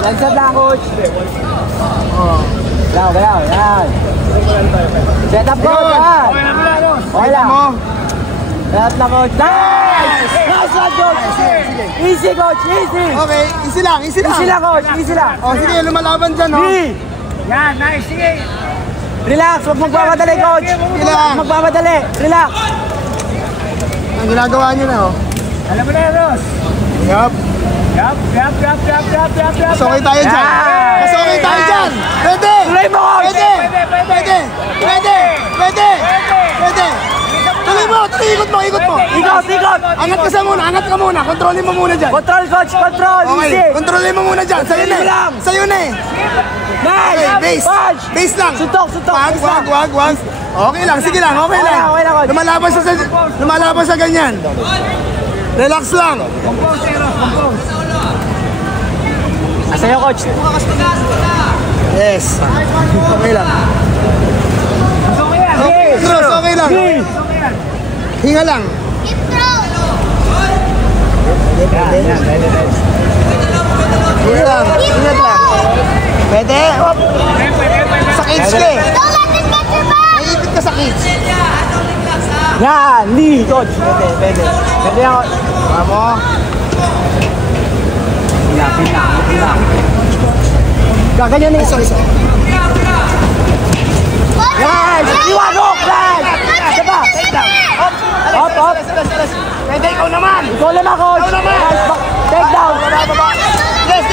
Lansad lang, coach. Galaw, yan. Set up, coach, yan. Okay lang. Set up lang, coach. Nice! Nice one, coach. Easy, coach, easy. Okay, easy lang. Easy lang, coach, easy lang. O, sige, lumalaban dyan, o. Yan, nice, sige. Relax, huwag magpapadali, coach. Huwag magpapadali, relax. Ang ginagawa nyo na, o. Alam mo na yan, Ross. Yup. Mas okay tayo dyan. Mas okay tayo dyan. Pwede. Tuloy mo, coach. Pwede. Tuloy mo, ikot mo. Ikot. Angat ka muna. Kontrolin mo muna dyan. Control, coach, control. Okay, Easy. kontrolin mo muna dyan. Sa'yo na eh. Nice. Okay, base. Punch. Base lang. Suntok. Wag. Okay lang, sige lang. Okay lang, coach. Lumalaban sa ganyan. Relax lang. Compose. Sa'yo, coach. Yes. Okay lang. Cross, okay lang. Hinga lang. Hinga lang. Ingat lang. Pwede? Sa cage ka eh. Naiipit ka sa cage. Yan, Lee, coach. Pwede yan, coach. Vamo. Pila. Gaganyan na isa. Yan! Iwanok! Yan! Diba? Take down. Up. Pwede, ikaw naman. Ikaw naman, coach. Take down. Yes.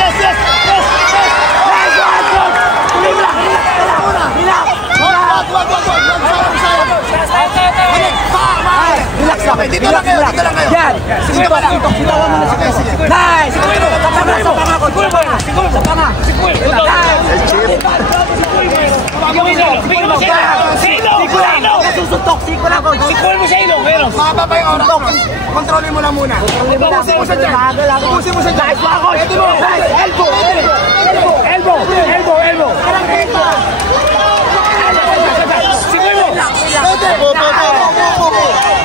Nice one, coach. Tuloy mo lang. Relax. Wag. Relax lang. Dito lang kayo. Yan. Dito lang. Sitawan mo na si coach. Nice. Sa panga. Susuntok. Siko lang, coach. Sikul mo sa ilong, meron. Mababa yung oras. Kontrolin mo lang muna. Ubusin mo sa dyan. Nice one, coach. Pwede mo. Elbow. Sikul mo. Pwede.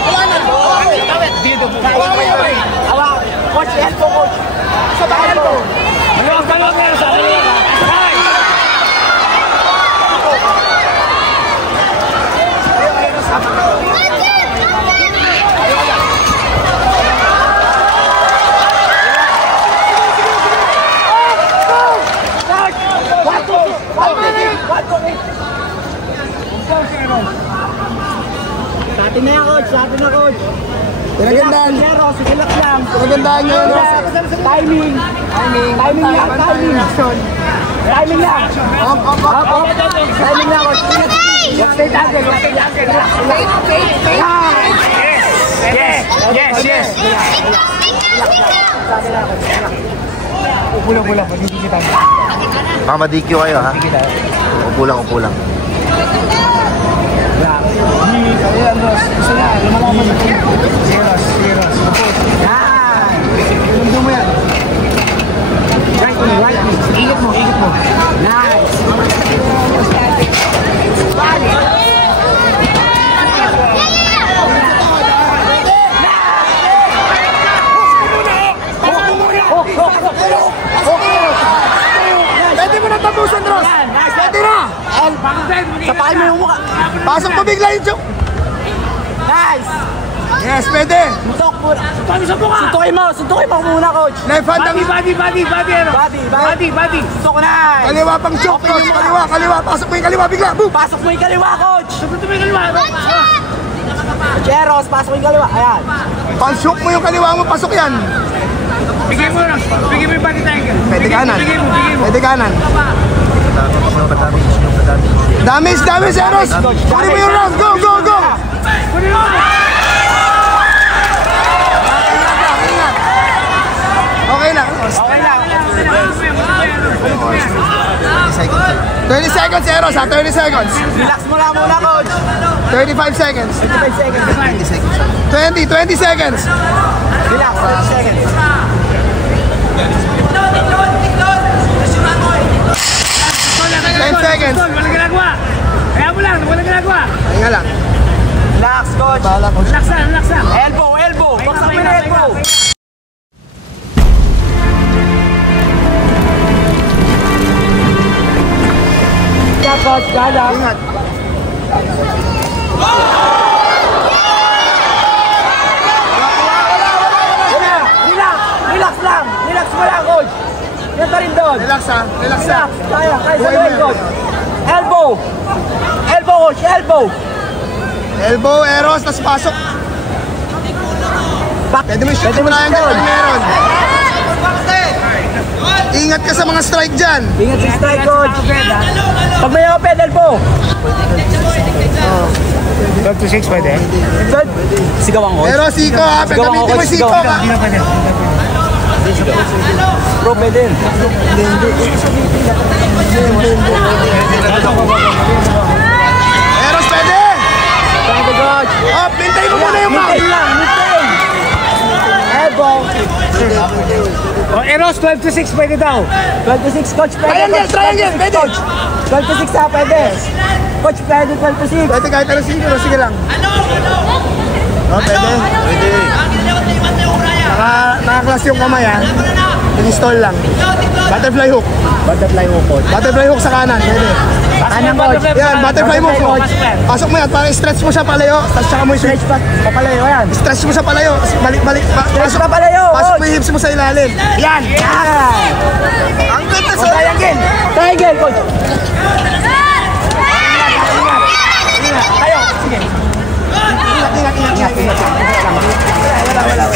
Wala na. Dito. Coach, elbow, coach. Sa elbow. Maluwag meron sa akin. Sa atin na, coach. Pinagandaan. Relax lang. Pinagandaan nyo yun. Timing lang. Timing lang, coach. Stay target. Yes. Upulang, magigita. Baka ma-DQ kayo, ha? Upo lang. Ayan, boss. Gusto na. Lumalaman sa team. Zeros. Yan. Ilundo mo yan. Right. Ikot mo. Nice. Pwede mo na tapusan, Ross. Pwede na. Sapakin mo yung mukha. Pasok mo bigla yung joke. Nice. Yes, pwede. Suntok muna. Suntukin mo muna, coach. Left hand ang Body. Suntok na. kaliwa pang choke, Ross. Kaliwa. Pasok mo yung kaliwa bigla. Boom. Pasok mo yung kaliwa, coach. Cheros, pasok mo yung kaliwa. Ayan. Pang choke mo yung kaliwa mo, pasok yan. Bigay mo yung body tiger. Pwede kanan. Damage, Eros. Kunin mo yung round. Go. Okay lang. 30 seconds, Eros, ha? 30 seconds. Relax mo lang muna, coach. 35 seconds. 20 seconds. Relax, 30 seconds. 10 seconds. Walang ginagawa. Kaya mo lang, walang ginagawa. Pahinga lang. Relax, coach. Bahala, coach. Relax lang. Elbow. Baksak mo yung elbow. coach. Galang. Ingat. Relax lang. Relax mo lang, coach. Yan ka rin doon. Relax ha. Relax ha. Relax. Kaya sa doon, coach. Elbow. Elbow, coach. Elbow. Elbow, Eros, tas pasok. Pwede mo yung shoot mo na yan kung meron. Ingat ka sa mga strike dyan. Ingat si strike, coach. Pag may open, elbow. 12-6 pwede? Sigawan, coach. Pero siko ha, gamitin mo yung siko ha. Bro, pwede. Eros, pwede. Thank you, coach. Oh, pintay mo muna yung Mitay foul. lang, mitay. Elbow. O, Eros, 12-6 pwede daw. 12-6, coach. Pwede, Triangle, coach. triangle, pwede. Coach. 12-6 ha, pwede. Coach, pwede 12-6. Pwede kahit ano siko, sige lang. Oh, pwede. Pwede. Naka-class yung kamay ha. In-install lang. Butterfly hook. Butterfly mo, coach. Butterfly hook sa kanan. Pwede. Kanan, coach. Yan, butterfly mo. Coach. Pasok mo yan, para stretch mo siya palayo. Tapos saka mo yung Stretch pa. Papalayo yan. stretch mo siya palayo. Balik. Stretch pa palayo, Pasok mo coach. yung hips mo sa ilalim. Yan. Yan. Ang ganda O, sa... triangle. Triangle, coach. Ingat. Tayo. Sige. Ingat. Wala.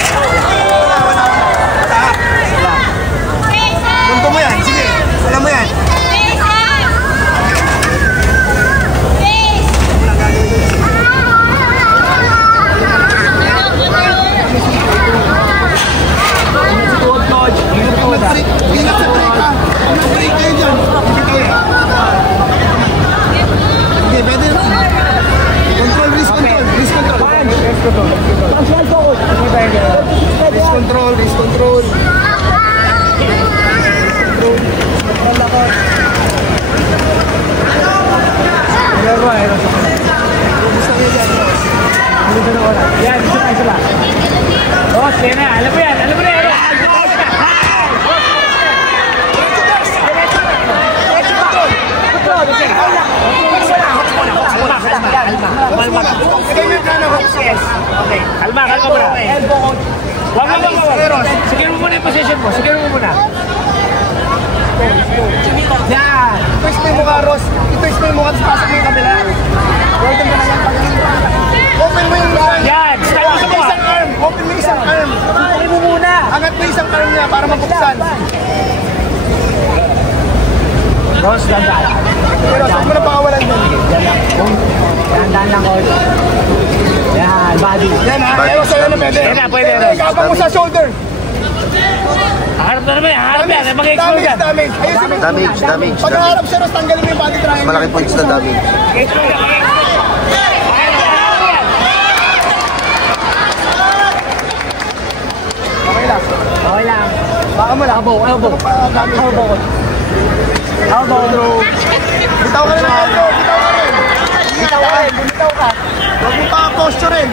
Punto mo yan. Sige. Alam mo yan. Ingat sa break ha. Break kayo dyan. Okay, pwede na. Control, wrist control. Wrist control. Wrist control. Yan, isa lang. O, sige na. Alam mo yan, Eros. Okay, kalma muna. Wag. Siguro mo muna yung position mo. Siguro mo muna. Yan. Twist mo yung mukha, Ross. I-twist mo yung mukha, tapos pasok mo yung kabila. Golden mo na yan. Open mo yung arm. Yan, style mo sa mukha. Isang arm. Open mo yung isang arm. Tuloy mo muna. Angat mo yung isang arm niya para mabuksan. Ross, ganda. Pero huwag mo na pakawalan yan. Dahan lang, coach. Yan, body. Yan ha. Eros, sa'yo na pwede. Yan na, pwede, Pwede, Eros. kapag mo sa shoulder. Harap na naman yan, harap yan. Mag-explode yan. Damage. Ayusin mo. Damage. Pag naharap siya, Ross, tanggalin mo yung body triangle. Malaki points na damage. Mag-explode yan, Okay lang. Baka mo lang. Elbow. Elbow. Bitaw ka na ng elbow. Bitaw ka rin. Bitaw ka. Huwag mo pa posture rin.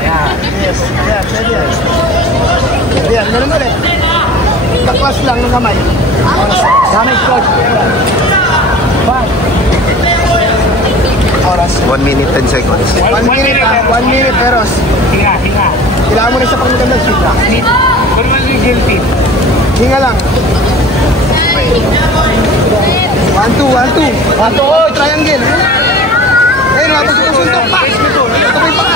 Yan. Yes. Ayan, pwede yan. Ayan, ganun ulit. Kaklas lang ng kamay. Damage, coach. Oras. 1 minute 10 seconds. 1 minute ha. 1 minute, Eros. Hinga. Kailangan mo na isa pang magandang shoot ha. Kung naman yung guilty. Hinga lang. 1-2. 1-2. Oh, triangle. Ayun, mapag-suntok pa. Ito pa yung